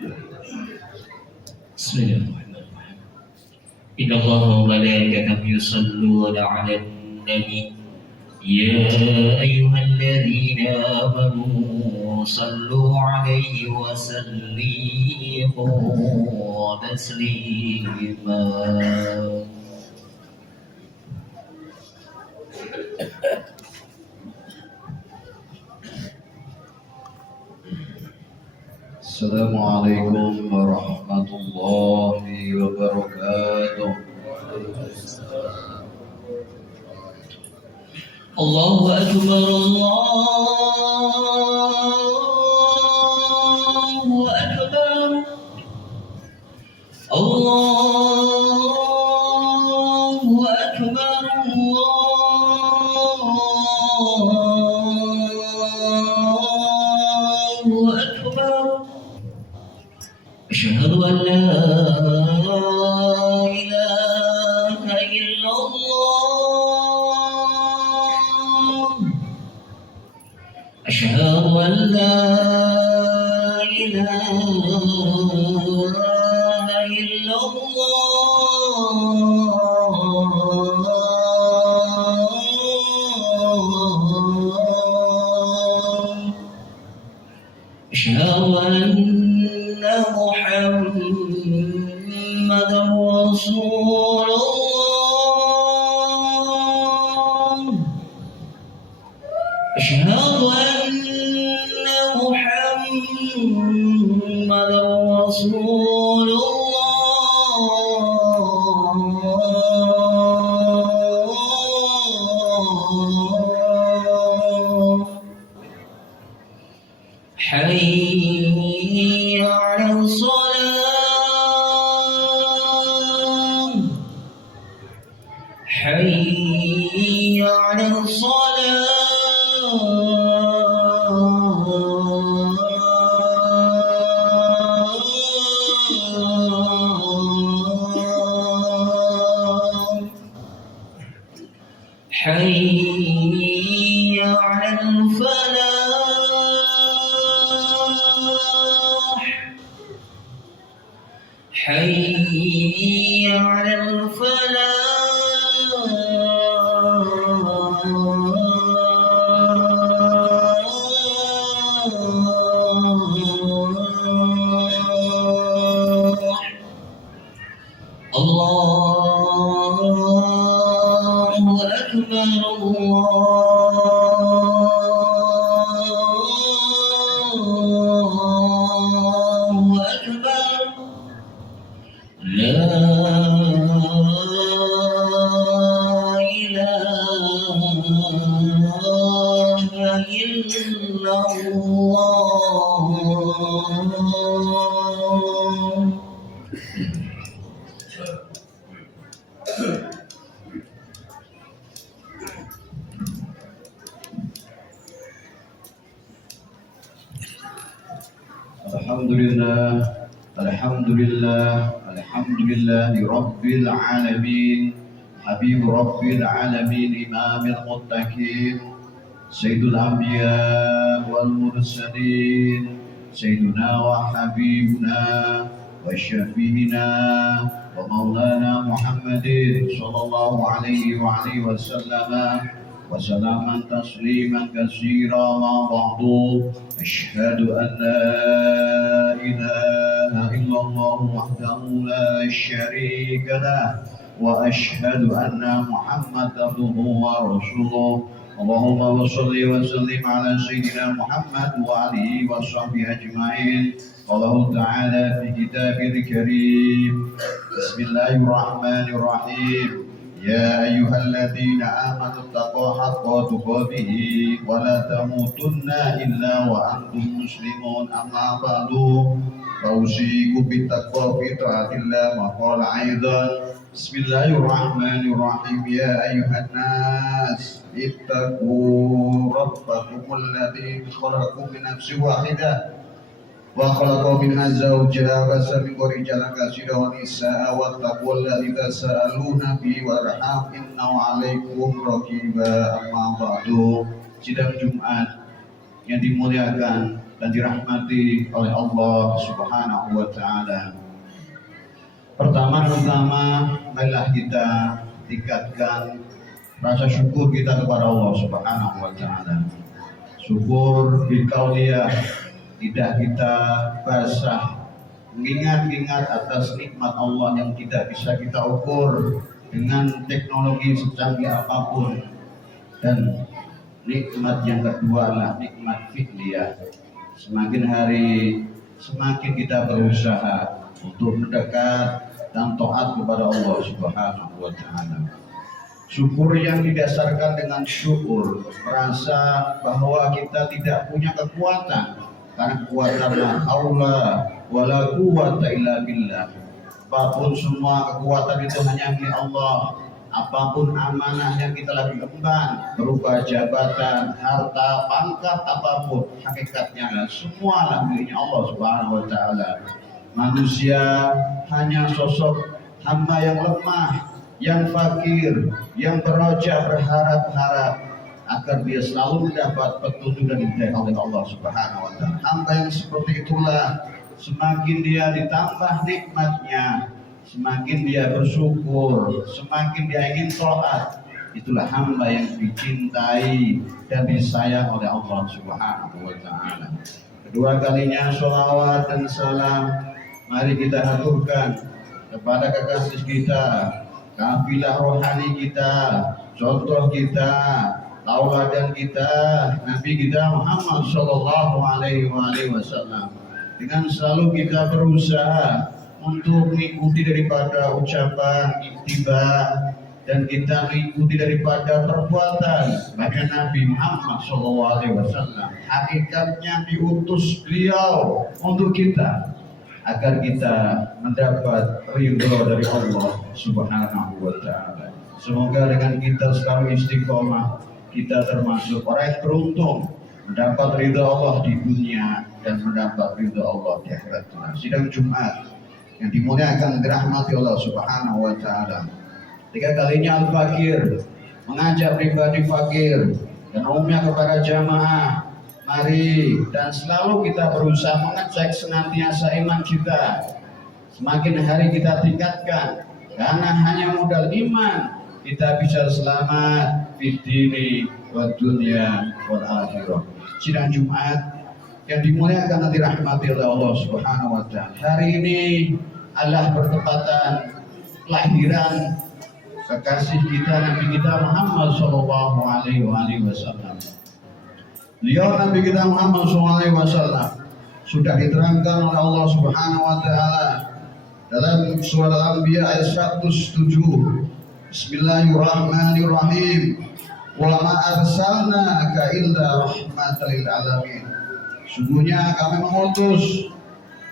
Bismillahirrahmanirrahim. Inna Allah wa malaikatahu yusalluna 'alan nabi. Ya ayyuhalladzina amanu sallu 'alaihi wa sallimu taslima. Assalamualaikum warahmatullahi wabarakatuh. Allahu akbar, Allahu akbar, Allahu akbar. Asyhadu an la ilaha illallah. Asyhadu an la ilaha illallah. Asyhadu anna Muhammadar Rasulullah. Asyhadu anna Muhammadar Rasulullah. حي على الصلاة. حي على الصلاة. حي على الفلاح. حي على الفلاح. الله أكبر، الله أكبر. لا إله إلا الله. Alhamdulillah, alhamdulillah, alhamdulillahi rabbil alamin. Habib rabbil alamin, imamil muttaqin, sayyidul anbiya wal mursalin, sayyiduna wa habibuna wa syafi'ina wa maulana Muhammadin sallallahu alaihi wa alihi wa sallama wa salaman tasliman katsira ma ba'du. Asyhadu an la ilaha illallah wahdahu la syarika lah wa asyhadu anna Muhammadan abduhu wa rasuluh. Allahumma shalli wa sallim ala sayyidina Muhammad wa alihi wa sahbihi ajma'in. Allah Ta'ala fi kitabil karim. Bismillahirrahmanirrahim. Ya ayyuhalladzina amanu taqullaha haqqa tuqatih wa la tamutunna illa wa antum muslimun. Amma ba'du. Fausikum bittaqwa fi ta'atillah wa qala aidan. Bismillahirrahmanirrahim. Ya ayyuhan nas ittaqu rabbakumul ladzi khalaqakum min nafsin wahidah wa khalaqa minha zawjaha wa bassa minhuma rijalan katsiran wa nisaa'a wattaqullaha tasaaluna bihi wal arham innahu 'alaikum raqiba. Amma ba'du. Sidang Jumat yang dimuliakan dan dirahmati oleh Allah Subhanahu wa taala. Pertama-tama marilah kita tingkatkan rasa syukur kita kepada Allah Subhanahu wa taala. Syukur bikauliyah, lidah kita basah mengingat-ingat atas nikmat Allah yang tidak bisa kita ukur dengan teknologi secanggih apapun. Dan nikmat yang kedua adalah nikmat fi'liyah. Semakin hari semakin kita berusaha untuk mendekat dan taat kepada Allah Subhanahu wa taala. Syukur yang didasarkan dengan syukur, merasa bahwa kita tidak punya kekuatan, karena kekuatan la haula wala quwwata illa billah. Apapun semua kekuatan itu hanya milik Allah. Apapun amanah yang kita lagi emban, berupa jabatan, harta, pangkat, apapun, hakikatnya semualah miliknya Allah Subhanahu wa taala. Manusia hanya sosok hamba yang lemah, yang fakir, yang beroja berharap-harap agar dia selalu mendapat petunjuk dan hidayah oleh Allah Subhanahu wa taala. Hamba yang seperti itulah semakin dia ditambah nikmatnya, semakin dia bersyukur, semakin dia ingin taat, itulah hamba yang dicintai dan disayang oleh Allah Subhanahu wa taala. Kedua kalinya sholawat dan salam mari kita aturkan kepada kekasih kita, kafilah rohani kita, contoh kita, tauladan kita, Nabi kita Muhammad sallallahu alaihi wasallam. Dengan selalu kita berusaha untuk mengikuti daripada ucapan ittiba dan kita mengikuti daripada perbuatan bagi Nabi Muhammad SAW. Hakikatnya diutus beliau untuk kita agar kita mendapat ridho dari Allah Subhanahu wa taala. Semoga dengan kita selalu istiqomah, kita termasuk orang yang beruntung mendapat ridho Allah di dunia dan mendapat ridho Allah di akhirat. Sidang Jumat yang dimuliakan dirahmati Allah Subhanahu wa taala. Tiga kalinya al-fakir mengajak pribadi fakir dan umumnya kepada jamaah. Mari dan selalu kita berusaha mengecek senantiasa iman kita. Semakin hari kita tingkatkan, karena hanya modal iman kita bisa selamat di dini wa dunya wal akhirah. Sidang Jumat yang dimuliakan dan dirahmati oleh Allah Subhanahu wa taala. Hari ini adalah bertepatan kelahiran kekasih kita Nabi kita Muhammad sallallahu alaihi wasallam. Beliau Nabi kita Muhammad sallallahu alaihi wasallam sudah diterangkan oleh Allah Subhanahu wa taala dalam surah Al-Anbiya ayat 107. Bismillahirrahmanirrahim. Wa ma arsalnaka illa rahmatan lil alamin. Sungguhnya kami mengutus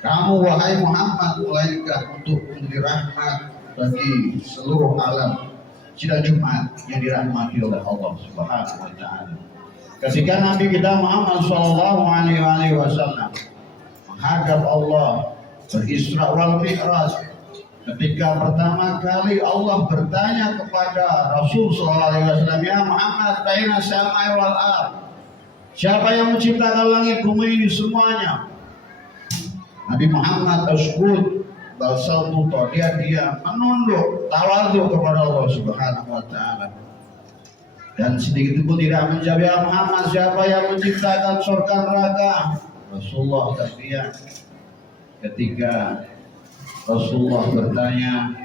kamu wahai Muhammad melainkan untuk menjadi rahmat bagi seluruh alam. Sidang Jumat yang dirahmati oleh Allah Subhanahu wa taala. Ketika Nabi kita Muhammad sallallahu alaihi wasallam menghadap Allah berisra wal mi'raj, ketika pertama kali Allah bertanya kepada Rasul sallallahu alaihi wasallam, "Ya Muhammad, baina samai wal ard?" Siapa yang menciptakan langit bumi ini semuanya? Nabi Muhammad tersebut balsaltuto, dia menunduk tawadhu kepada Allah Subhanahu wa taala. Dan sedikit pun tidak menjawab, "Ya Muhammad, siapa yang menciptakan surga neraka?" Rasulullah terdiam. Ketika Rasulullah bertanya,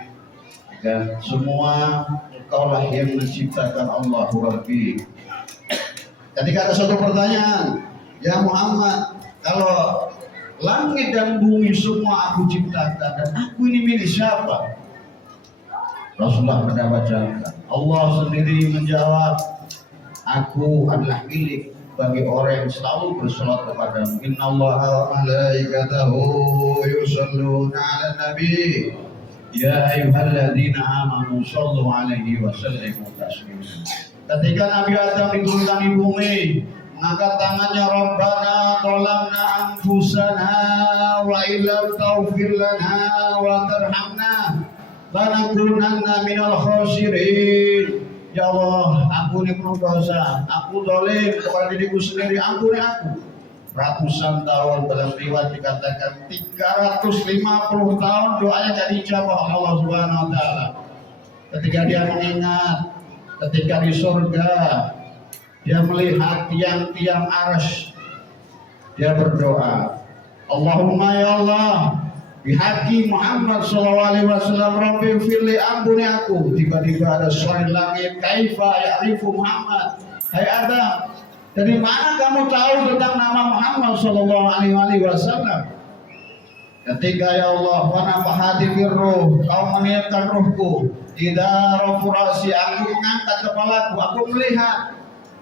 dan semua engkaulah yang menciptakan Allah Rabbi. Ketika ada satu pertanyaan, "Ya Muhammad, kalau langit dan bumi semua aku ciptakan dan aku ini milik siapa?" Rasulullah menjawab, Allah sendiri menjawab, "Aku adalah milik bagi orang yang selalu bersolat kepadamu. Innallaha wa malaikatahu yusholluna 'alan nabi. Ya ayyuhalladzina amanu shollu 'alaihi wa sallimu taslima." Ketika Nabi Adam diturunkan di bumi, mengangkat tangannya, "Rabbana zalamna anfusana wa illam taghfir lana wa tarhamna lanakunanna minal khasirin." Ya Allah, aku ini penuh dosa, aku zalim kepada diriku sendiri, ampuni aku. ratusan tahun, dalam riwayat dikatakan 350 tahun doanya jadi ijabah Allah Subhanahu wa taala. Ketika dia mengingat, ketika di surga dia melihat tiang-tiang arsy, dia berdoa, Allahumma ya Allah, bihaqi Muhammad sallallahu alaihi wasallam, Rabbi firli, ampuni aku. Tiba-tiba ada suara di langit, kaifa ya'rifu Muhammad, hai Adam, dari mana kamu tahu tentang nama Muhammad sallallahu alaihi wasallam? Ketika ya Allah, wa nafahati birruh, kau meniupkan ruhku, idza rafurasi, aku mengangkat kepalaku, aku melihat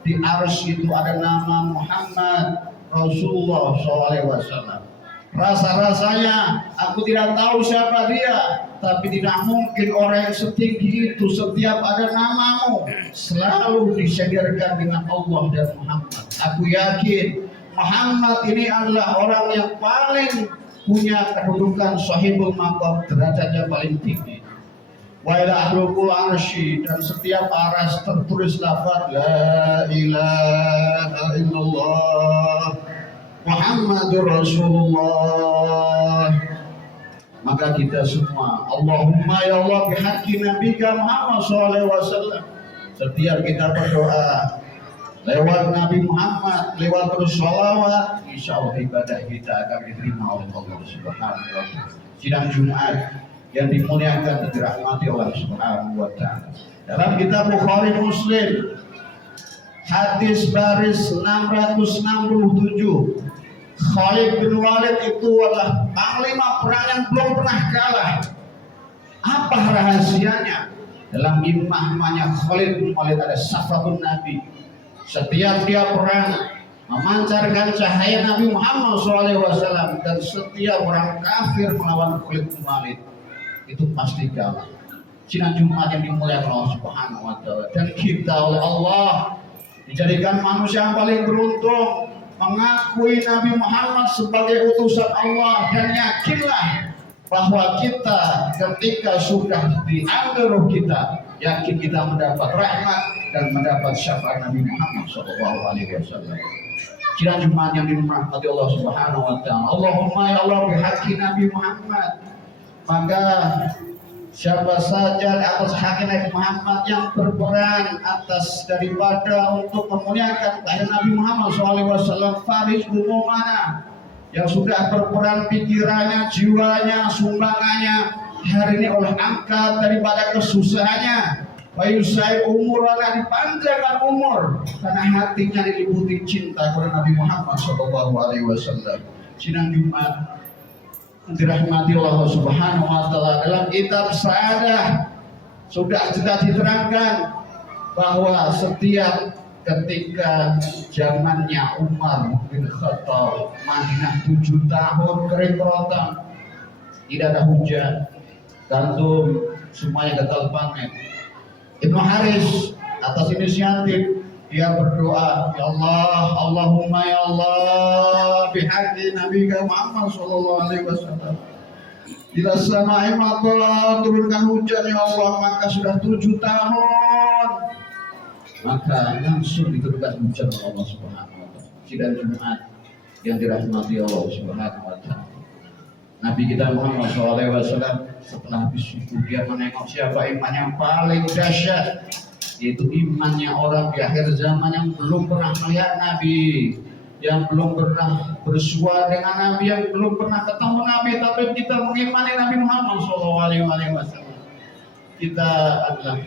di arsy itu ada nama Muhammad Rasulullah SAW. Rasa-rasanya aku tidak tahu siapa dia, tapi tidak mungkin orang yang setinggi itu setiap ada namamu selalu disediakan dengan Allah dan Muhammad. Aku yakin Muhammad ini adalah orang yang paling punya kedudukan sahibul maqam, derajatnya paling tinggi. Wa ila ahlul arsy, dan setiap aras tertulis lafaz la ilaha illallah Muhammadur Rasulullah. Maka kita semua, Allahumma ya Allah bihaqqi nabiyika Muhammad sallallahu alaihi wasallam, setiap kita berdoa lewat Nabi Muhammad, lewat terus sholawat, insya Allah ibadah kita akan diterima oleh Allah Subhanahu wa taala. Sidang Jumat yang dimuliakan dan dirahmati Allah Subhanahu wa taala. Dalam kitab Bukhari Muslim, hadis baris 667, Khalid bin Walid itu adalah panglima perang yang belum pernah kalah. Apa rahasianya? Dalam imamnya Khalid bin Walid ada syafaatun Nabi. Setiap dia perang memancarkan cahaya Nabi Muhammad SAW, dan setiap orang kafir melawan Khalid bin Walid itu pasti kalah. Sidang Jumat yang dimuliakan Allah Subhanahu wa taala, dan kita oleh Allah dijadikan manusia yang paling beruntung, mengakui Nabi Muhammad sebagai utusan Allah, dan yakinlah bahwa kita ketika sudah diambil roh kita, yakin kita mendapat rahmat dan mendapat syafaat Nabi Muhammad SAW. Sidang Jumat yang dirahmati Allah Subhanahu wa taala, Allahumma ya Allah bihaqqi Nabi Muhammad. Maka siapa saja atas hak Nabi Muhammad yang berperan atas daripada untuk memuliakan kehadiran Nabi Muhammad SAW, faris umumana, yang sudah berperan pikirannya, jiwanya, sumbangannya, hari ini oleh angkat daripada kesusahannya, Wayusai umur, akan dipanjangkan umur karena hatinya diliputi cinta kepada Nabi Muhammad SAW. Sidang Jumat dirahmati Allah Subhanahu wa taala, dalam kitab Sa'adah sudah diterangkan bahwa setiap ketika zamannya Umar bin Khattab, Madinah 7 tahun kering kerontang, tidak ada hujan, gandum semuanya gagal panen. Ibnu Haris atas inisiatif dia berdoa, ya Allah, Allahumma ya Allah bihaqqi Nabi Muhammad sallallahu alaihi wasallam, bila sama'i matar, turunkan hujan ya Allah. Maka sudah 7 tahun, maka langsung diturunkan hujan oleh Allah Subhanahu wa taala. Sidang Jumat yang dirahmati Allah Subhanahu wa taala, Nabi kita Muhammad SAW setelah habis subuh dia menengok siapa iman yang paling dahsyat, yaitu imannya orang di akhir zaman yang belum pernah melihat Nabi, yang belum pernah bersua dengan Nabi, yang belum pernah ketemu Nabi, tapi kita mengimani Nabi Muhammad SAW. Kita adalah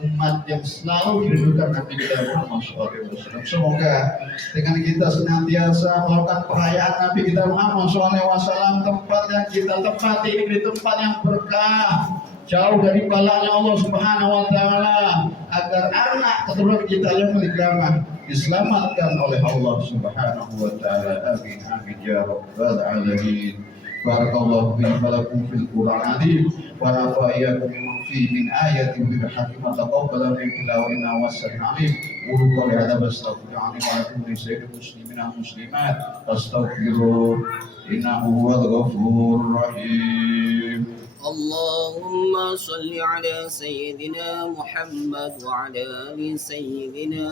umat yang selalu dirindukan Nabi kita Muhammad SAW. Semoga dengan kita senantiasa melakukan perayaan Nabi kita Muhammad SAW, tempat yang kita tempati ini di tempat yang berkah, jauh dari balanya Allah Subhanahu wa taala, agar anak keturunan kita yang menikah diselamatkan oleh Allah Subhanahu wa taala. Amin amin ya rabbal alamin. Barakallahu fiikum wa lakum fil Qur'an azim wa nafa'akum bima fihi min ayatin bil hakim taqabbala minna wa inna wassalamu alim. Qulu qawli hadza wastaghfirullaha wa lakum li sayyidil muslimin wal muslimat fastaghfiruhu innahu huwal ghafurur rahim. اللهم صل على سيدنا محمد وعلى آل سيدنا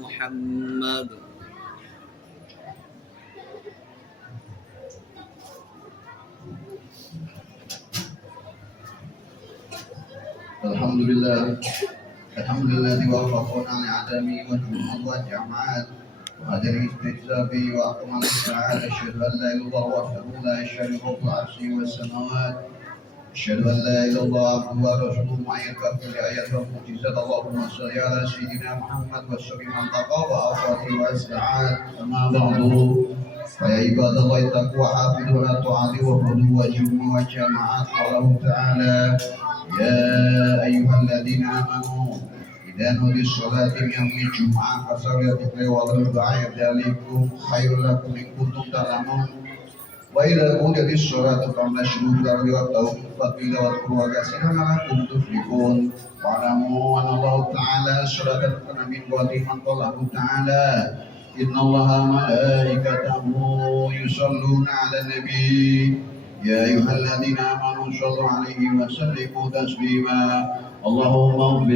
محمد. الحمد لله الذي وفقنا لعدم والجمود والجمعات وهذا الاستجابة وأكمل السعادة. أشهد أن لا إله إلا الله وحده لا شريك له في العرش والسماوات. أشهد أن لا إله إلا الله عبده ورسوله معين كفر آيات المعجزات. اللهم صل على سيدنا محمد وسلم من تقى وأفاته والسعاد. أما بعد فيا عباد الله اتقوا حافظوا على الطاعات وخذوا وجموا والجماعات. قال تعالى يا أيها الذين آمنوا إذا نودي الصلاة من يوم الجمعة فصلوا الذكر والرباع ذلكم خير لكم إن كنتم تعلمون. وإذا قضيت الصلاة فانتشروا في الأرض وابتغوا من فضله واذكروا كثيرا لعلكم تفلحون. واعلموا أن الله تعالى صلاة من بعد من قاله تعالى إن الله وملائكته يصلون على النبي يا أيها الذين آمنوا صلوا عليه وسلموا تسليما. اللهم اغفر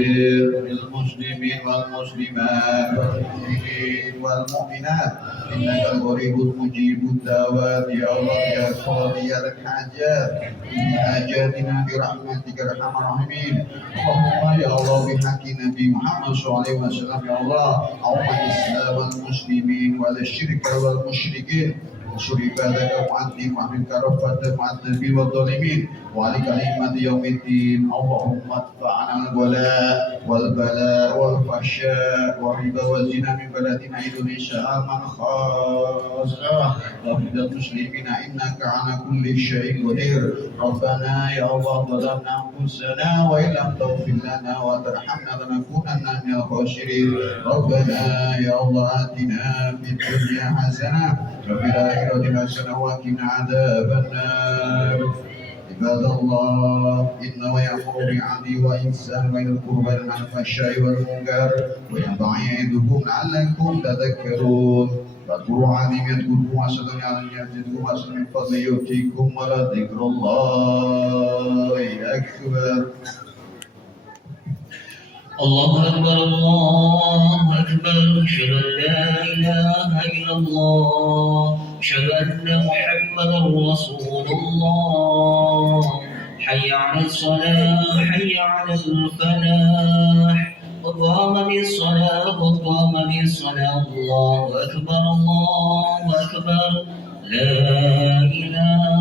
للمسلمين والمسلمات والمؤمنين والمؤمنات إنك قريب مجيب الدعوات يا الله يا قاضي الحاجات في حاجاتنا برحمتك أرحم الراحمين. اللهم يا الله بحق نبي محمد صلى الله عليه وسلم يا الله أعوذ الإسلام والمسلمين ولا الشرك والمشركين وانصر عبادك وعدل وعمل كرفة المعذبين والظالمين وعليك كلمة يوم الدين. اللهم ادفع عنا الولاء والبلاء والفحشاء والربا والزنا من بلدنا إندونيسيا من خاصة وبلاد المسلمين إنك على كل شيء قدير. ربنا يا الله ظلمنا أنفسنا وإن لم تغفر لنا وترحمنا لنكونن من الخاسرين. ربنا يا الله آتنا في الدنيا حسنة وفي الآخرة حسنة وقنا عذاب النار. عباد الله إنه يأمر بالعدل والإحسان وينهى عن القربى والنهي عن الفحشاء والمنكر وينبغي يعظكم لعلكم تذكرون. فاذكروا عظيم يذكركم واسألوا على يزدكم واسألوا من فضله يؤتيكم ولذكر الله أكبر. الله أكبر الله أكبر. أشهد أن لا إله إلا الله أشهد أن محمدا رسول الله. حي على الصلاة حي على الفلاح قد قامت الصلاة قد قامت الصلاة. الله أكبر الله أكبر. لا إله